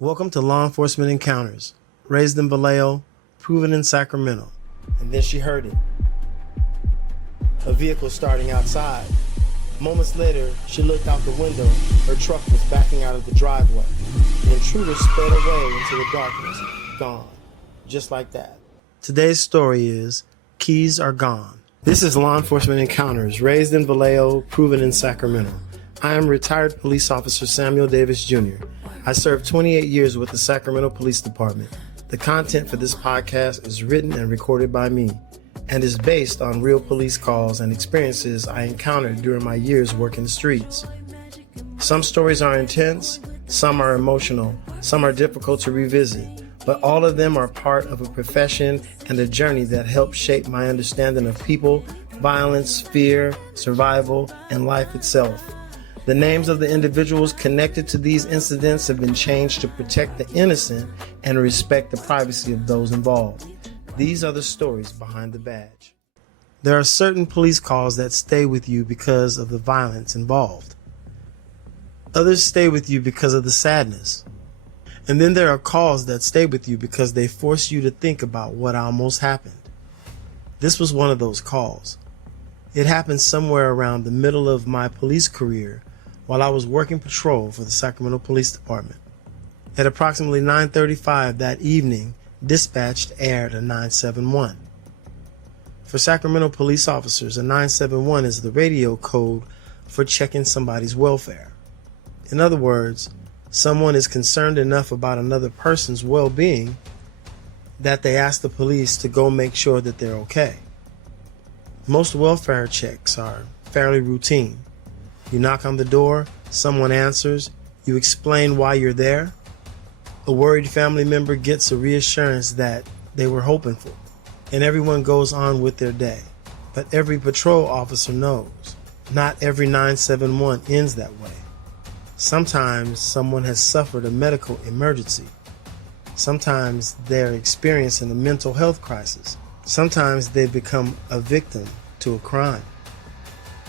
Welcome to Law Enforcement Encounters. Raised in Vallejo, proven in Sacramento. And then she heard it. A vehicle starting outside. Moments later, she looked out the window. Her truck was backing out of the driveway. The intruder sped away into the darkness. Gone. Just like that. Today's story is Keys Are Gone. This is Law Enforcement Encounters. Raised in Vallejo, proven in Sacramento. I am retired police officer Samuel Davis Jr. I served 28 years with the Sacramento Police Department. The content for this podcast is written and recorded by me and is based on real police calls and experiences I encountered during my years working the streets. Some stories are intense, some are emotional, some are difficult to revisit, but all of them are part of a profession and a journey that helped shape my understanding of people, violence, fear, survival, and life itself. The names of the individuals connected to these incidents have been changed to protect the innocent and respect the privacy of those involved. These are the stories behind the badge. There are certain police calls that stay with you because of the violence involved. Others stay with you because of the sadness. And then there are calls that stay with you because they force you to think about what almost happened. This was one of those calls. It happened somewhere around the middle of my police career while I was working patrol for the Sacramento Police Department. At approximately 9:35 that evening, dispatch aired a 971. For Sacramento police officers, a 971 is the radio code for checking somebody's welfare. In other words, someone is concerned enough about another person's well-being that they ask the police to go make sure that they're okay. Most welfare checks are fairly routine. You knock on the door, someone answers, you explain why you're there. A worried family member gets a reassurance that they were hoping for, and everyone goes on with their day. But every patrol officer knows, not every 971 ends that way. Sometimes someone has suffered a medical emergency. Sometimes they're experiencing a mental health crisis. Sometimes they become a victim to a crime.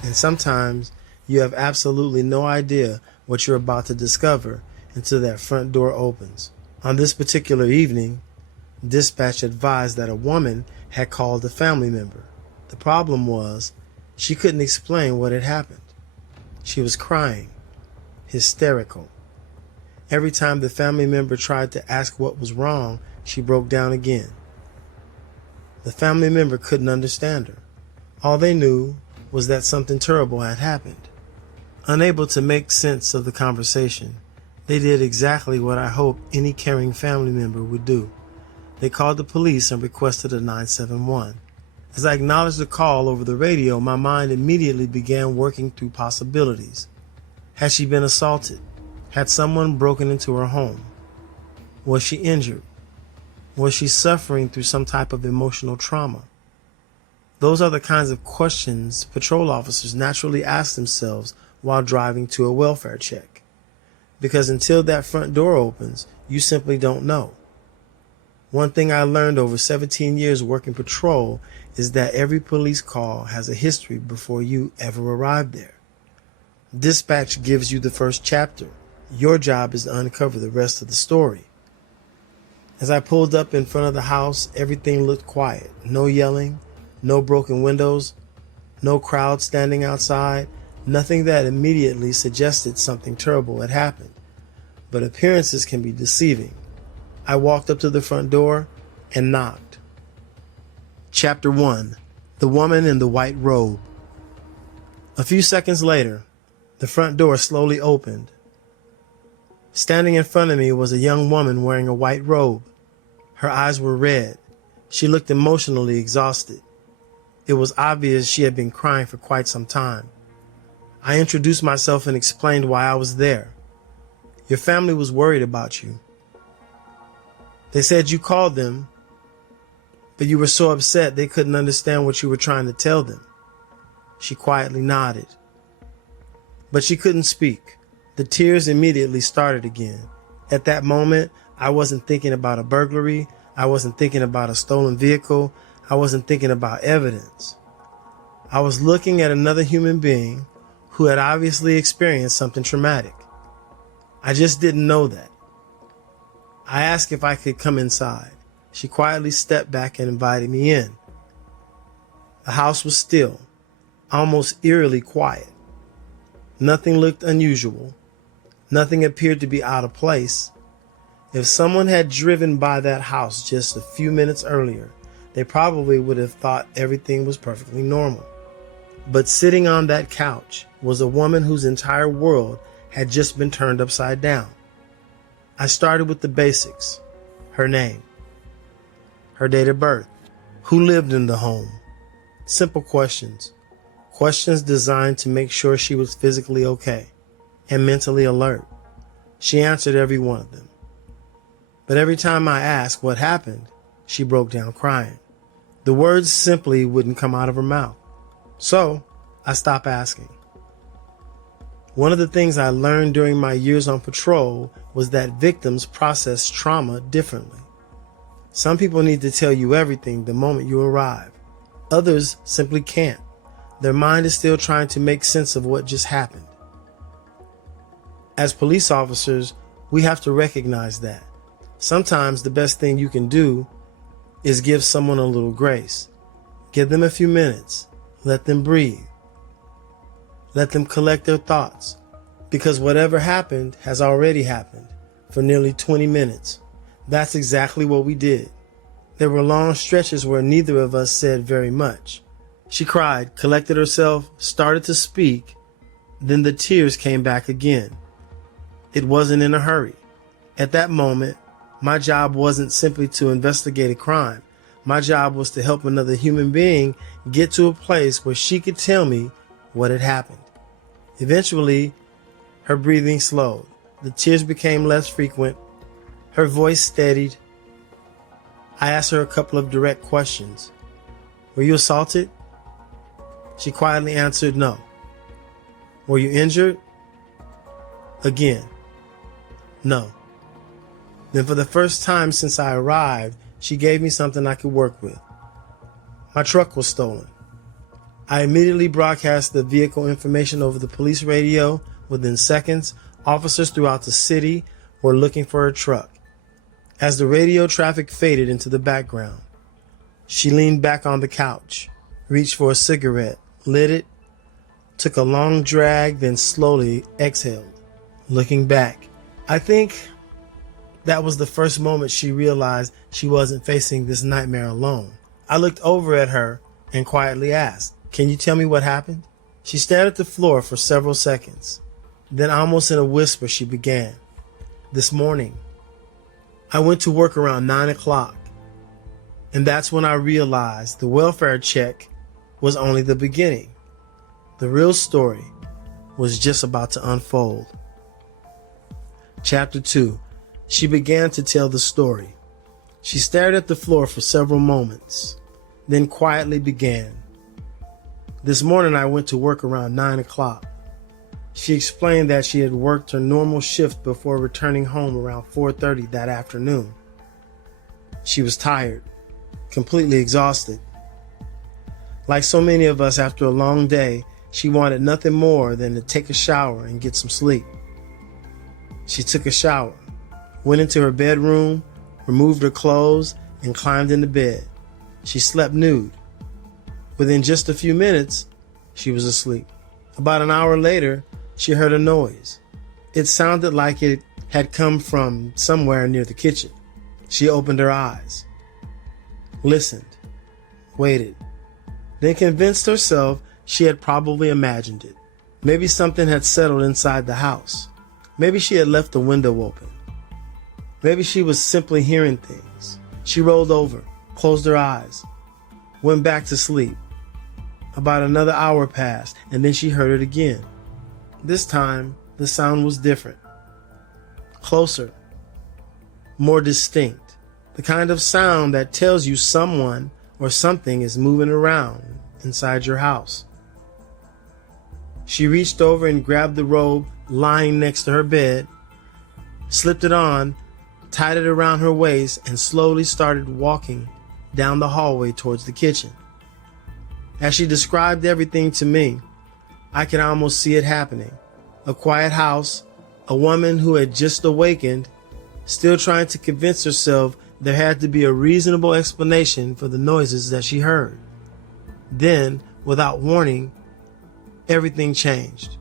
And sometimes you have absolutely no idea what you're about to discover until that front door opens. On this particular evening, dispatch advised that a woman had called a family member. The problem was, she couldn't explain what had happened. She was crying, hysterical. Every time the family member tried to ask what was wrong, she broke down again. The family member couldn't understand her. All they knew was that something terrible had happened. Unable to make sense of the conversation, they did exactly what I hope any caring family member would do. They called the police and requested a 971. As I acknowledged the call over the radio, my mind immediately began working through possibilities. Had she been assaulted? Had someone broken into her home? Was she injured? Was she suffering through some type of emotional trauma? Those are the kinds of questions patrol officers naturally ask themselves while driving to a welfare check. Because until that front door opens, you simply don't know. One thing I learned over 17 years working patrol is that every police call has a history before you ever arrive there. Dispatch gives you the first chapter. Your job is to uncover the rest of the story. As I pulled up in front of the house, everything looked quiet. No yelling, no broken windows, no crowd standing outside. Nothing that immediately suggested something terrible had happened, but appearances can be deceiving. I walked up to the front door and knocked. Chapter 1: The Woman in the White Robe. A few seconds later, the front door slowly opened. Standing in front of me was a young woman wearing a white robe. Her eyes were red. She looked emotionally exhausted. It was obvious she had been crying for quite some time. I introduced myself and explained why I was there. Your family was worried about you. They said you called them, but you were so upset they couldn't understand what you were trying to tell them. She quietly nodded. But she couldn't speak. The tears immediately started again. At that moment, I wasn't thinking about a burglary. I wasn't thinking about a stolen vehicle. I wasn't thinking about evidence. I was looking at another human being who had obviously experienced something traumatic. I just didn't know that. I asked if I could come inside. She quietly stepped back and invited me in. The house was still, almost eerily quiet. Nothing looked unusual. Nothing appeared to be out of place. If someone had driven by that house just a few minutes earlier, they probably would have thought everything was perfectly normal. But sitting on that couch was a woman whose entire world had just been turned upside down. I started with the basics: her name, her date of birth, who lived in the home. Simple questions. Questions designed to make sure she was physically okay and mentally alert. She answered every one of them. But every time I asked what happened, she broke down crying. The words simply wouldn't come out of her mouth. So I stopped asking. One of the things I learned during my years on patrol was that victims process trauma differently. Some people need to tell you everything the moment you arrive. Others simply can't. Their mind is still trying to make sense of what just happened. As police officers, we have to recognize that. Sometimes the best thing you can do is give someone a little grace. Give them a few minutes. Let them breathe. Let them collect their thoughts. Because whatever happened has already happened for nearly 20 minutes. That's exactly what we did. There were long stretches where neither of us said very much. She cried, collected herself, started to speak, then the tears came back again. It wasn't in a hurry. At that moment, my job wasn't simply to investigate a crime. My job was to help another human being get to a place where she could tell me what had happened. Eventually, her breathing slowed. The tears became less frequent. Her voice steadied. I asked her a couple of direct questions. Were you assaulted? She quietly answered no. Were you injured? Again, no. Then for the first time since I arrived, she gave me something I could work with. My truck was stolen. I immediately broadcast the vehicle information over the police radio. Within seconds, officers throughout the city were looking for her truck. As the radio traffic faded into the background, she leaned back on the couch, reached for a cigarette, lit it, took a long drag, then slowly exhaled. Looking back, I think that was the first moment she realized she wasn't facing this nightmare alone. I looked over at her and quietly asked, "Can you tell me what happened?" She stared at the floor for several seconds. Then almost in a whisper, she began. "This morning, I went to work around 9 o'clock, and that's when I realized the welfare check was only the beginning. The real story was just about to unfold." Chapter 2. She began to tell the story. She stared at the floor for several moments, then quietly began. "This morning I went to work around 9 o'clock. She explained that she had worked her normal shift before returning home around 4:30 that afternoon. She was tired, completely exhausted. Like so many of us after a long day, she wanted nothing more than to take a shower and get some sleep. She took a shower, went into her bedroom, removed her clothes, and climbed into bed. She slept nude. Within just a few minutes, she was asleep. About an hour later, she heard a noise. It sounded like it had come from somewhere near the kitchen. She opened her eyes, listened, waited, then convinced herself she had probably imagined it. Maybe something had settled inside the house. Maybe she had left the window open. Maybe she was simply hearing things. She rolled over, closed her eyes, went back to sleep. About another hour passed, and then she heard it again. This time, the sound was different. Closer, more distinct. The kind of sound that tells you someone or something is moving around inside your house. She reached over and grabbed the robe lying next to her bed, slipped it on, tied it around her waist, and slowly started walking down the hallway towards the kitchen. As she described everything to me, I could almost see it happening. A quiet house, a woman who had just awakened, still trying to convince herself there had to be a reasonable explanation for the noises that she heard. Then, without warning, everything changed.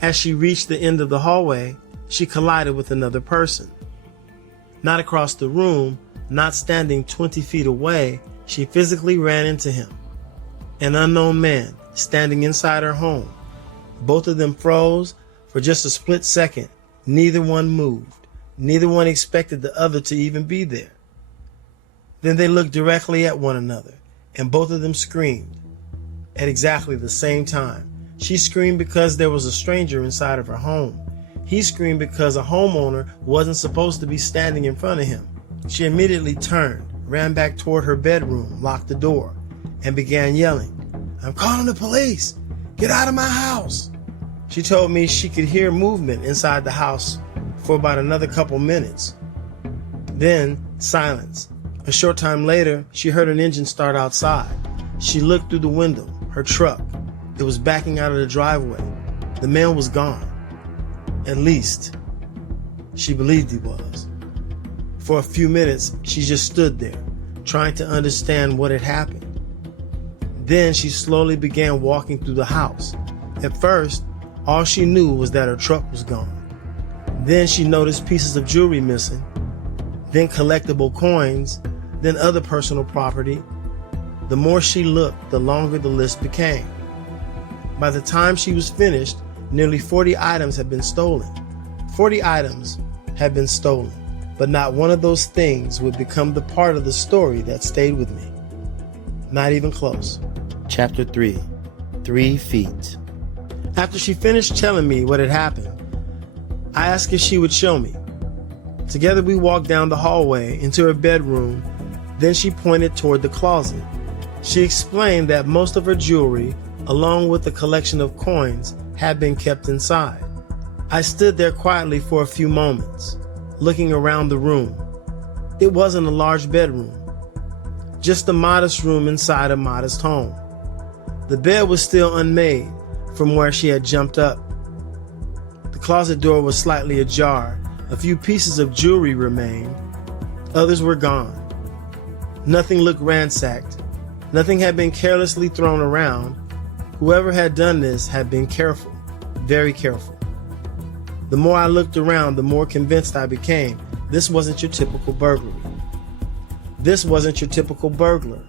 As she reached the end of the hallway, she collided with another person. Not across the room, not standing 20 feet away, she physically ran into him. An unknown man standing inside her home. Both of them froze for just a split second. Neither one moved. Neither one expected the other to even be there. Then they looked directly at one another, and both of them screamed at exactly the same time. She screamed because there was a stranger inside of her home. He screamed because a homeowner wasn't supposed to be standing in front of him. She immediately turned, ran back toward her bedroom, locked the door, and began yelling, "I'm calling the police! Get out of my house!" She told me she could hear movement inside the house for about another couple minutes. Then silence. A short time later, she heard an engine start outside. She looked through the window. Her truck. It was backing out of the driveway. The man was gone. At least, she believed he was. For a few minutes, she just stood there, trying to understand what had happened. Then she slowly began walking through the house. At first, all she knew was that her truck was gone. Then she noticed pieces of jewelry missing, then collectible coins, then other personal property. The more she looked, the longer the list became. By the time she was finished, nearly 40 items had been stolen. 40 items had been stolen, but not one of those things would become the part of the story that stayed with me. Not even close. Chapter 3. 3 feet. After she finished telling me what had happened, I asked if she would show me. Together we walked down the hallway into her bedroom. Then she pointed toward the closet. She explained that most of her jewelry, along with a collection of coins, had been kept inside. I stood there quietly for a few moments, looking around the room. It wasn't a large bedroom, just a modest room inside a modest home. The bed was still unmade from where she had jumped up. The closet door was slightly ajar. A few pieces of jewelry remained. Others were gone. Nothing looked ransacked. Nothing had been carelessly thrown around. Whoever had done this had been careful, very careful. The more I looked around, the more convinced I became this wasn't your typical burglary. This wasn't your typical burglar.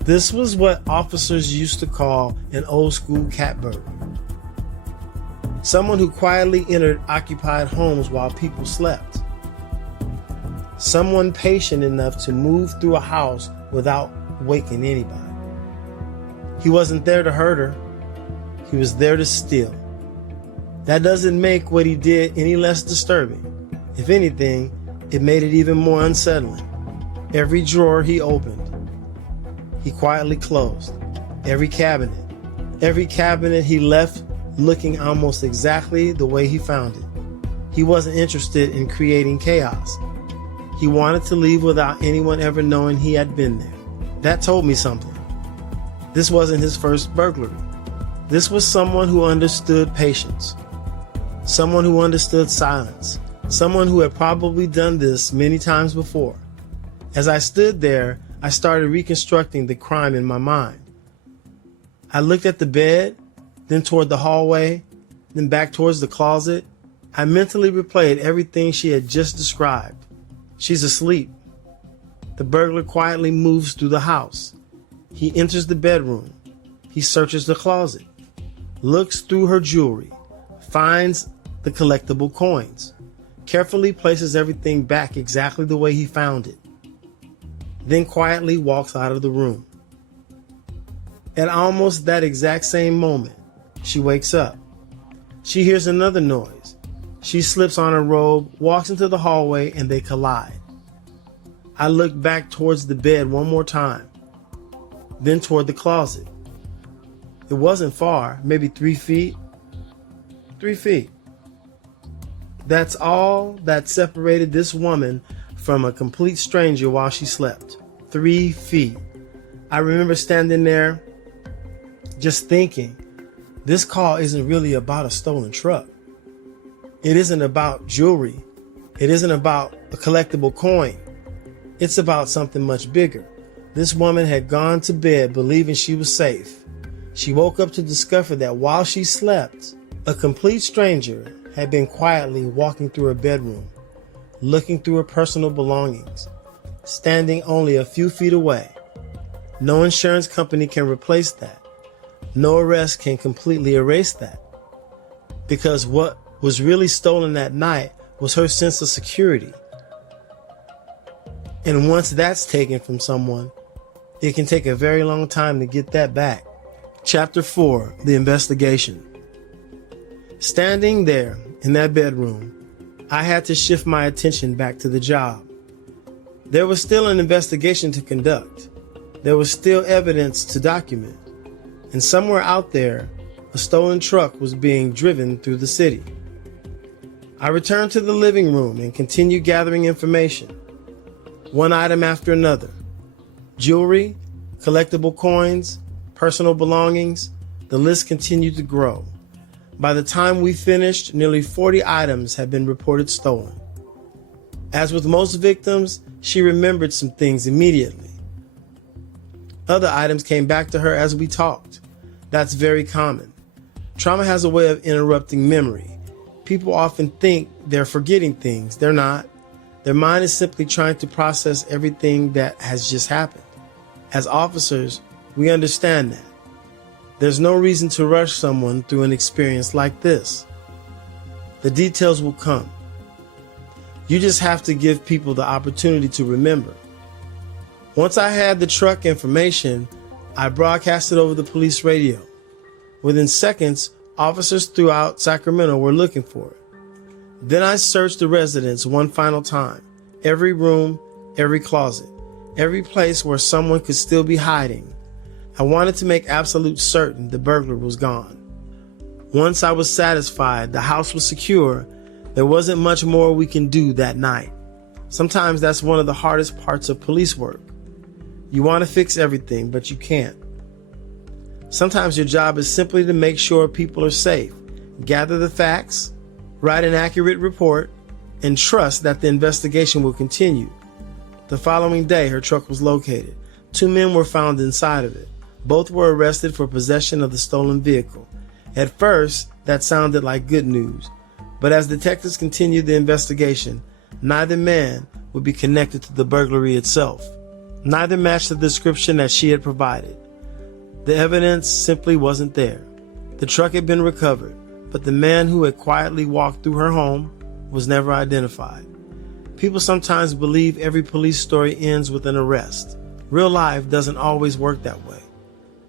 This was what officers used to call an old school cat burglar. Someone who quietly entered occupied homes while people slept. Someone patient enough to move through a house without waking anybody. He wasn't there to hurt her. He was there to steal. That doesn't make what he did any less disturbing. If anything, it made it even more unsettling. Every drawer he opened, he quietly closed. Every cabinet he left looking almost exactly the way he found it. He wasn't interested in creating chaos. He wanted to leave without anyone ever knowing he had been there. That told me something. This wasn't his first burglary. This was someone who understood patience. Someone who understood silence. Someone who had probably done this many times before. As I stood there, I started reconstructing the crime in my mind. I looked at the bed, then toward the hallway, then back towards the closet. I mentally replayed everything she had just described. She's asleep. The burglar quietly moves through the house. He enters the bedroom. He searches the closet, looks through her jewelry, finds the collectible coins, carefully places everything back exactly the way he found it, then quietly walks out of the room. At almost that exact same moment, she wakes up. She hears another noise. She slips on her robe, walks into the hallway, and they collide. I look back towards the bed one more time, then toward the closet. It wasn't far, maybe 3 feet. 3 feet. That's all that separated this woman from a complete stranger while she slept. 3 feet. I remember standing there just thinking, this call isn't really about a stolen truck. It isn't about jewelry. It isn't about a collectible coin. It's about something much bigger. This woman had gone to bed believing she was safe. She woke up to discover that while she slept, a complete stranger had been quietly walking through her bedroom, looking through her personal belongings, standing only a few feet away. No insurance company can replace that. No arrest can completely erase that. Because what was really stolen that night was her sense of security. And once that's taken from someone, it can take a very long time to get that back. Chapter 4, The Investigation. Standing there in that bedroom, I had to shift my attention back to the job. There was still an investigation to conduct. There was still evidence to document. And somewhere out there, a stolen truck was being driven through the city. I returned to the living room and continued gathering information. One item after another. Jewelry, collectible coins, personal belongings. The list continued to grow. By the time we finished, nearly 40 items had been reported stolen. As with most victims, she remembered some things immediately. Other items came back to her as we talked. That's very common. Trauma has a way of interrupting memory. People often think they're forgetting things. They're not. Their mind is simply trying to process everything that has just happened. As officers, we understand that. There's no reason to rush someone through an experience like this. The details will come. You just have to give people the opportunity to remember. Once I had the truck information, I broadcasted over the police radio. Within seconds, officers throughout Sacramento were looking for it. Then I searched the residence one final time. Every room, every closet, every place where someone could still be hiding. I wanted to make absolute certain the burglar was gone. Once I was satisfied the house was secure, there wasn't much more we can do that night. Sometimes that's one of the hardest parts of police work. You want to fix everything, but you can't. Sometimes your job is simply to make sure people are safe, gather the facts, write an accurate report, and trust that the investigation will continue. The following day, her truck was located. 2 men were found inside of it. Both were arrested for possession of the stolen vehicle. At first, that sounded like good news, but as detectives continued the investigation, neither man would be connected to the burglary itself. Neither matched the description that she had provided. The evidence simply wasn't there. The truck had been recovered, but the man who had quietly walked through her home was never identified. People sometimes believe every police story ends with an arrest. Real life doesn't always work that way.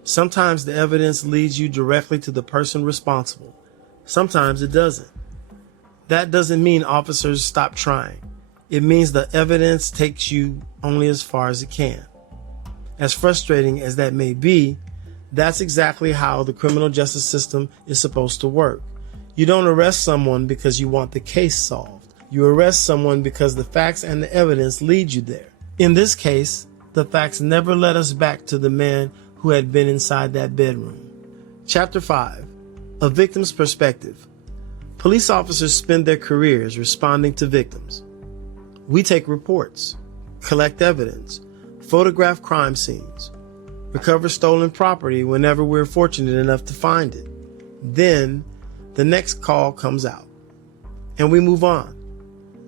Sometimes the evidence leads you directly to the person responsible. Sometimes it doesn't. That doesn't mean officers stop trying. It means the evidence takes you only as far as it can. As frustrating as that may be, that's exactly how the criminal justice system is supposed to work. You don't arrest someone because you want the case solved. You arrest someone because the facts and the evidence lead you there. In this case, the facts never led us back to the man who had been inside that bedroom. Chapter 5. A Victim's Perspective. Police officers spend their careers responding to victims. We take reports, collect evidence, photograph crime scenes, recover stolen property whenever we're fortunate enough to find it. Then, the next call comes out, and we move on.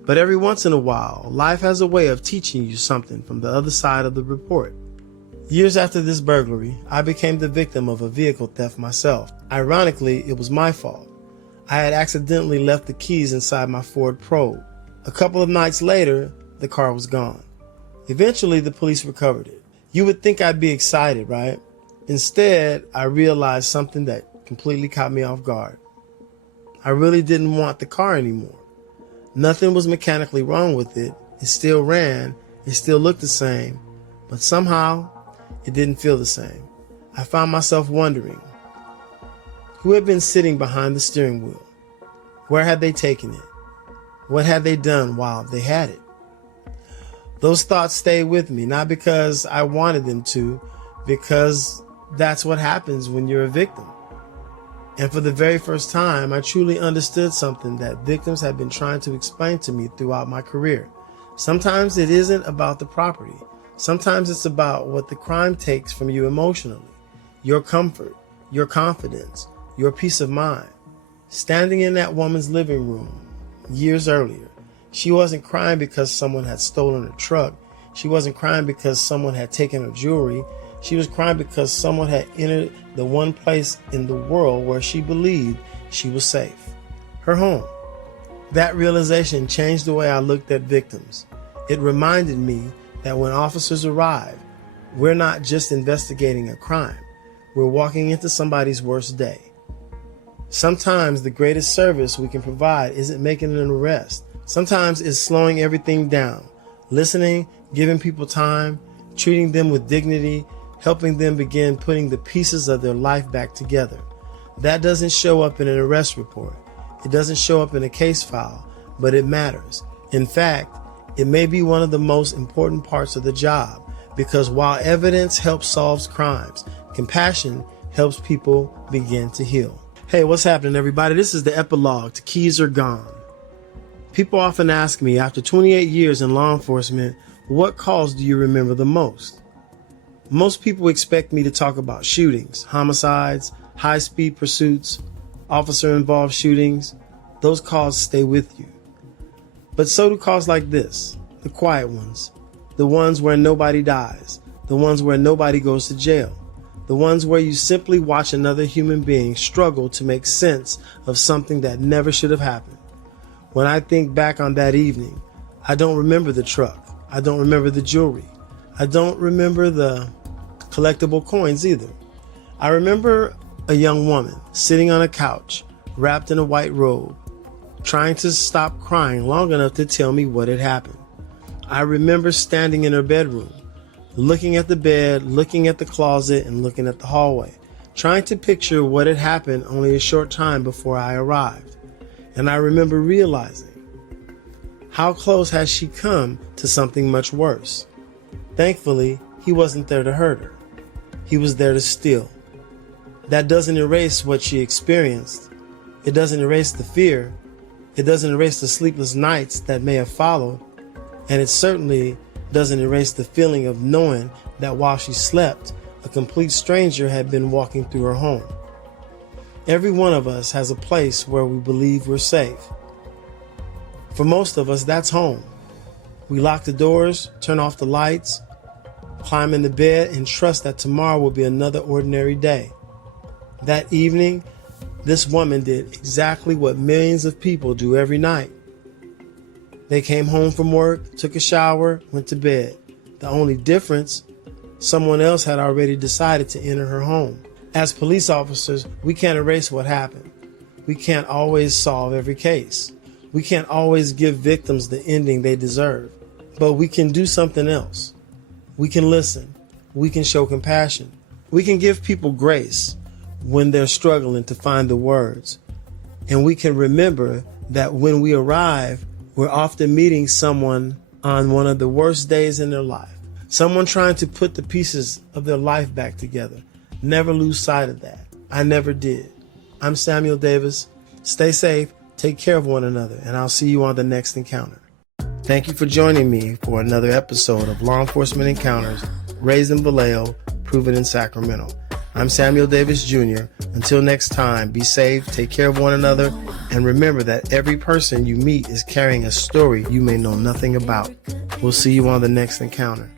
But every once in a while, life has a way of teaching you something from the other side of the report. Years after this burglary, I became the victim of a vehicle theft myself. Ironically, it was my fault. I had accidentally left the keys inside my Ford Probe. A couple of nights later, the car was gone. Eventually, the police recovered it. You would think I'd be excited, right? Instead, I realized something that completely caught me off guard. I really didn't want the car anymore. Nothing was mechanically wrong with it. It still ran. It still looked the same. But somehow, it didn't feel the same. I found myself wondering, who had been sitting behind the steering wheel? Where had they taken it? What had they done while they had it? Those thoughts stayed with me, not because I wanted them to, because that's what happens when you're a victim. And for the very first time, I truly understood something that victims have been trying to explain to me throughout my career. Sometimes it isn't about the property. Sometimes it's about what the crime takes from you emotionally. Your comfort, your confidence, your peace of mind. Standing in that woman's living room years earlier, she wasn't crying because someone had stolen her truck. She wasn't crying because someone had taken her jewelry. She was crying because someone had entered the one place in the world where she believed she was safe. Her home. That realization changed the way I looked at victims. It reminded me that when officers arrive, we're not just investigating a crime. We're walking into somebody's worst day. Sometimes the greatest service we can provide isn't making an arrest. Sometimes it's slowing everything down, listening, giving people time, treating them with dignity, helping them begin putting the pieces of their life back together. That doesn't show up in an arrest report. It doesn't show up in a case file, but it matters. In fact, it may be one of the most important parts of the job, because while evidence helps solve crimes, compassion helps people begin to heal. Hey, what's happening, everybody? This is the epilogue to Keys Are Gone. People often ask me, after 28 years in law enforcement, what calls do you remember the most? Most people expect me to talk about shootings, homicides, high-speed pursuits, officer-involved shootings. Those calls stay with you. But so do calls like this, the quiet ones, the ones where nobody dies, the ones where nobody goes to jail, the ones where you simply watch another human being struggle to make sense of something that never should have happened. When I think back on that evening, I don't remember the truck. I don't remember the jewelry. I don't remember the collectible coins either. I remember a young woman sitting on a couch, wrapped in a white robe, trying to stop crying long enough to tell me what had happened. I remember standing in her bedroom, looking at the bed, looking at the closet, and looking at the hallway, trying to picture what had happened only a short time before I arrived. And I remember realizing, how close has she come to something much worse? Thankfully, he wasn't there to hurt her. He was there to steal. That doesn't erase what she experienced. It doesn't erase the fear. It doesn't erase the sleepless nights that may have followed. And it certainly doesn't erase the feeling of knowing that while she slept, a complete stranger had been walking through her home. Every one of us has a place where we believe we're safe. For most of us, that's home. We lock the doors, turn off the lights, climb into bed, and trust that tomorrow will be another ordinary day. That evening, this woman did exactly what millions of people do every night. They came home from work, took a shower, went to bed. The only difference, someone else had already decided to enter her home. As police officers, we can't erase what happened. We can't always solve every case. We can't always give victims the ending they deserve. But we can do something else. We can listen. We can show compassion. We can give people grace when they're struggling to find the words. And we can remember that when we arrive, we're often meeting someone on one of the worst days in their life. Someone trying to put the pieces of their life back together. Never lose sight of that. I never did. I'm Samuel Davis. Stay safe, take care of one another, and I'll see you on the next encounter. Thank you for joining me for another episode of Law Enforcement Encounters, raised in Vallejo, proven in Sacramento. I'm Samuel Davis Jr. Until next time, be safe, take care of one another, and remember that every person you meet is carrying a story you may know nothing about. We'll see you on the next encounter.